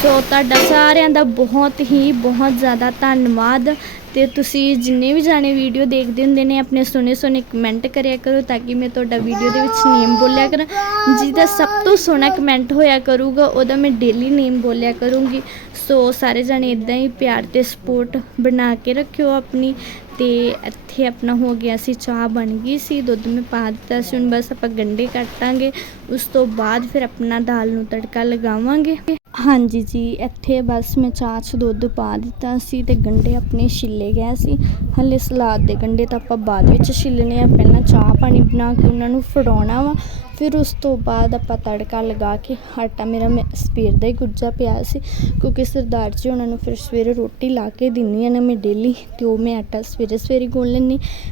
ਸੋ ਤੁਹਾਡਾ ਸਾਰਿਆਂ ਦਾ ਬਹੁਤ ਹੀ ਬਹੁਤ ਜ਼ਿਆਦਾ ਧੰਨਵਾਦ ਤੇ ਤੁਸੀਂ ਜਿੰਨੇ ਵੀ ਜਾਣੇ ਵੀਡੀਓ ਦੇਖਦੇ ਹੁੰਦੇ ਨੇ ਆਪਣੇ ਸੋਹਣੇ ਸੋਹਣੇ ਕਮੈਂਟ ਕਰਿਆ ਕਰੋ ਤਾਂ ਕਿ ਮੈਂ ਤੁਹਾਡਾ ਵੀਡੀਓ ਦੇ ਵਿੱਚ ਨੇਮ ਬੋਲਿਆ ਕਰਾਂ। ਜਿਹਦਾ ਸਭ ਤੋਂ ਸੋਹਣਾ ਕਮੈਂਟ ਹੋਇਆ ਕਰੂਗਾ, ਉਹਦਾ ਮੈਂ ਡੇਲੀ ਨੇਮ ਬੋਲਿਆ ਕਰੂੰਗੀ। ਸੋ ਸਾਰੇ ਜਾਣੇ ਇਦਾਂ ਹੀ ਪਿਆਰ ਤੇ ਸਪੋਰਟ ਬਣਾ ਕੇ ਰੱਖਿਓ ਆਪਣੀ ਤੇ ਇੱਥੇ ਆਪਣਾ ਹੋ ਗਿਆ ਸੀ, ਚਾਹ ਬਣ ਗਈ ਸੀ, ਦੁੱਧ ਮੈਂ ਪਾ ਦਿੱਤਾ ਸੀ, ਹੁਣ ਬਸ ਆਪਾਂ ਗੰਡੇ ਕੱਟਾਂਗੇ ਉਸ ਤੋਂ ਬਾਅਦ ਫਿਰ ਆਪਣਾ ਦਾਲ ਨੂੰ ਤੜਕਾ ਲਗਾਵਾਂਗੇ। ਹਾਂਜੀ ਜੀ, ਇੱਥੇ ਬਸ ਮੈਂ ਚਾਹ 'ਚ ਦੁੱਧ ਪਾ ਦਿੱਤਾ ਸੀ ਤੇ ਗੰਢੇ ਆਪਣੇ ਛਿੱਲੇ ਗਏ ਸੀ। ਹਲੇ ਸਲਾਦ ਦੇ ਗੰਢੇ ਤਾਂ ਆਪਾਂ ਬਾਅਦ ਵਿੱਚ ਛਿੱਲਣੇ ਆ, ਪਹਿਲਾਂ ਚਾਹ ਪਾਣੀ ਬਣਾ ਕੇ ਉਹਨਾਂ ਨੂੰ ਫੜਾਉਣਾ ਵਾ, ਫਿਰ ਉਸ ਤੋਂ ਬਾਅਦ ਆਪਾਂ ਤੜਕਾ ਲਗਾ ਕੇ ਆਟਾ ਮੇਰਾ ਮੈਂ ਸਵੇਰ ਦਾ ਹੀ ਗੁੱਝਾ ਪਿਆ ਸੀ, ਕਿਉਂਕਿ ਸਰਦਾਰ ਜੀ ਉਹਨਾਂ ਨੂੰ ਫਿਰ ਸਵੇਰੇ ਰੋਟੀ ਲਾ ਕੇ ਦਿੰਦੀ ਆ ਨਾ ਮੈਂ ਡੇਲੀ, ਤੇ ਉਹ ਮੈਂ ਆਟਾ ਸਵੇਰੇ ਸਵੇਰੇ ਗੁੰਨ ਲੈਂਦੀ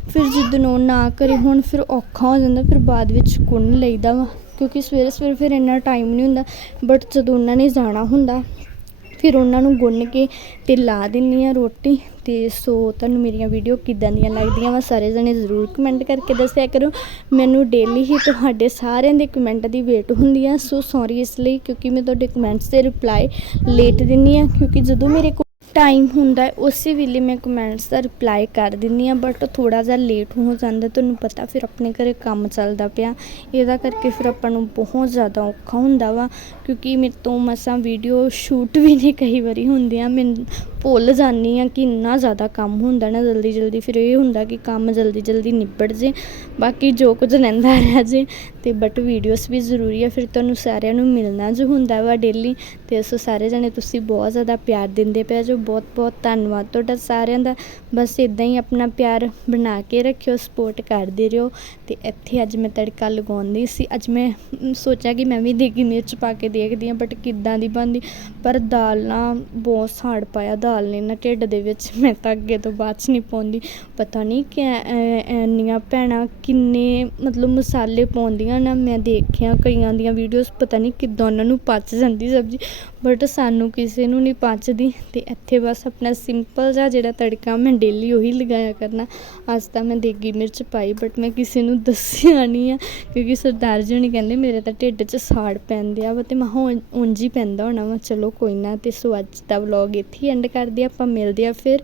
ਫਿਰ ਜਿੱਦਣ ਉਹ ਨਾ ਕਰੇ, ਹੁਣ ਫਿਰ ਔਖਾ ਹੋ ਜਾਂਦਾ, ਫਿਰ ਬਾਅਦ ਵਿੱਚ ਗੁੰਨ ਲਈਦਾ ਵਾ। ਕਿਉਂਕਿ ਸਵੇਰੇ ਸਵੇਰੇ ਫਿਰ ਇੰਨਾ ਟਾਈਮ ਨਹੀਂ ਹੁੰਦਾ। ਬਟ ਜਦੋਂ ਉਹਨਾਂ ਨੇ ਜਾਣਾ ਹੁੰਦਾ, ਫਿਰ ਉਹਨਾਂ ਨੂੰ ਗੁੰਨ ਕੇ ਤੇ ਲਾ ਦਿੰਨੀ ਆ ਰੋਟੀ। ਤੇ ਸੋ ਤੁਹਾਨੂੰ ਮੇਰੀਆਂ ਵੀਡੀਓ ਕਿੱਦਾਂ ਦੀਆਂ ਲੱਗਦੀਆਂ ਵਾ, ਸਾਰੇ ਜਣੇ ਜ਼ਰੂਰ ਕਮੈਂਟ ਕਰਕੇ ਦੱਸਿਆ ਕਰੋ। ਮੈਨੂੰ ਡੇਲੀ ਹੀ ਤੁਹਾਡੇ ਸਾਰਿਆਂ ਦੇ ਕਮੈਂਟ ਦੀ ਵੇਟ ਹੁੰਦੀ ਆ। ਸੋ ਸੌਰੀ ਇਸ ਲਈ, ਕਿਉਂਕਿ ਮੈਂ ਤੁਹਾਡੇ ਕਮੈਂਟਸ ਦੇ ਰਿਪਲਾਈ ਲੇਟ ਦਿੰਦੀ ਆ ਕਿਉਂਕਿ ਜਦੋਂ ਮੇਰੇ ਕੋਲ ਟਾਈਮ ਹੁੰਦਾ ਉਸੇ ਵੇਲੇ ਮੈਂ ਕਮੈਂਟਸ ਦਾ ਰਿਪਲਾਈ ਕਰ ਦਿੰਦੀ ਆ ਬਟ ਥੋੜਾ ਜਿਹਾ ਲੇਟ ਹੋ ਜਾਂਦਾ, ਤੁਹਾਨੂੰ ਪਤਾ ਫਿਰ ਆਪਣੇ ਘਰੇ ਕੰਮ ਚੱਲਦਾ ਪਿਆ। ਇਹਦਾ ਕਰਕੇ ਫਿਰ ਆਪਾਂ ਨੂੰ ਬਹੁਤ ਜ਼ਿਆਦਾ ਔਖਾ ਹੁੰਦਾ ਵਾ, ਕਿਉਂਕਿ ਮੇਰੇ ਤੋਂ ਮਸਾਂ ਵੀਡੀਓ ਸ਼ੂਟ ਵੀ ਨਹੀਂ ਕਈ ਵਾਰੀ ਹੁੰਦੀਆਂ। ਮੈਂ ਭੁੱਲ ਜਾਂਦੀ ਆ ਕਿ ਇੰਨਾ ਜ਼ਿਆਦਾ ਕੰਮ ਹੁੰਦਾ ਨਾ ਜਲਦੀ ਜਲਦੀ ਫਿਰ ਇਹ ਹੁੰਦਾ ਕਿ ਕੰਮ ਜਲਦੀ ਜਲਦੀ ਨਿਬੜ ਜੇ, ਬਾਕੀ ਜੋ ਕੁਝ ਰਹਿੰਦਾ ਰਹਿ ਜੇ ਅਤੇ ਬਟ ਵੀਡੀਓਜ਼ ਵੀ ਜ਼ਰੂਰੀ ਆ, ਫਿਰ ਤੁਹਾਨੂੰ ਸਾਰਿਆਂ ਨੂੰ ਮਿਲਣਾ ਜੋ ਹੁੰਦਾ ਵਾ ਡੇਲੀ ਅਤੇ ਸੋ ਸਾਰੇ ਜਾਣੇ ਤੁਸੀਂ ਬਹੁਤ ਜ਼ਿਆਦਾ ਪਿਆਰ ਦਿੰਦੇ ਪਏ ਜੋ ਬਹੁਤ ਬਹੁਤ ਧੰਨਵਾਦ ਤੁਹਾਡਾ ਸਾਰਿਆਂ ਦਾ। ਬਸ ਇੱਦਾਂ ਹੀ ਆਪਣਾ ਪਿਆਰ ਬਣਾ ਕੇ ਰੱਖਿਓ ਸਪੋਰਟ ਕਰਦੇ ਰਹੋ ਅਤੇ ਇੱਥੇ ਅੱਜ ਮੈਂ ਤੜਕਾ ਲਗਾਉਂਦੀ ਸੀ। ਅੱਜ ਮੈਂ ਸੋਚਿਆ ਕਿ ਮੈਂ ਵੀ ਦੇਗੀ ਮਿਰਚ ਪਾ ਕੇ ਦੇਖਦੀ ਹਾਂ ਬਟ ਕਿੱਦਾਂ ਦੀ ਬਣਦੀ। ਪਰ ਦਾਲ ਨਾ ਬਹੁਤ ਸਾੜ ਪਾਇਆ, ਦਾਲ ਨੇ ਨਾ ਢਿੱਡ ਦੇ ਵਿੱਚ। ਮੈਂ ਤਾਂ ਅੱਗੇ ਤੋਂ ਬਾਅਦ 'ਚ ਨਹੀਂ ਪਾਉਂਦੀ। ਪਤਾ ਨਹੀਂ ਕਿ ਇੰਨੀਆਂ ਭੈਣਾਂ ਕਿੰਨੇ ਮਤਲਬ ਮਸਾਲੇ ਪਾਉਂਦੀਆਂ ਨਾ ਮੈਂ ਦੇਖਿਆ ਕਈਆਂ ਦੀਆਂ ਵੀਡੀਓਜ਼ ਪਤਾ ਨਹੀਂ ਕਿੱਦਾਂ ਉਹਨਾਂ ਨੂੰ ਪਚ ਜਾਂਦੀ ਸਬਜ਼ੀ ਬਟ ਸਾਨੂੰ ਕਿਸੇ ਨੂੰ ਨਹੀਂ ਪਚਦੀ। ਅਤੇ ਇੱਥੇ ਬਸ ਆਪਣਾ ਸਿੰਪਲ ਜਿਹਾ ਜਿਹੜਾ ਤੜਕਾ ਮੈਂ ਡੇਲੀ ਉਹੀ ਲਗਾਇਆ ਕਰਨਾ। ਅੱਜ ਤਾਂ ਮੈਂ ਦੇਗੀ ਮਿਰਚ ਪਾਈ ਬਟ ਮੈਂ ਕਿਸੇ ਨੂੰ ਦੱਸਿਆ ਨਹੀਂ ਆ, ਕਿਉਂਕਿ ਸਰਦਾਰ ਜੀ ਹੁਣੀ ਕਹਿੰਦੇ, ਮੇਰੇ ਤਾਂ ਢਿੱਡ 'ਚ ਸਾੜ ਪੈਂਦੇ ਆ ਵਾ ਤੇ ਮੈਂ ਹੁਣ ਉਂਝ ਹੀ ਪੈਂਦਾ ਹੋਣਾ ਵਾ। ਚਲੋ ਕੋਈ ਨਾ, ਤੇ ਸੋ ਅੱਜ ਦਾ ਵਲੌਗ ਇੱਥੇ ਐਂਡ ਕਰਦੇ ਹਾਂ। ਆਪਾਂ ਮਿਲਦੇ ਆ ਫਿਰ।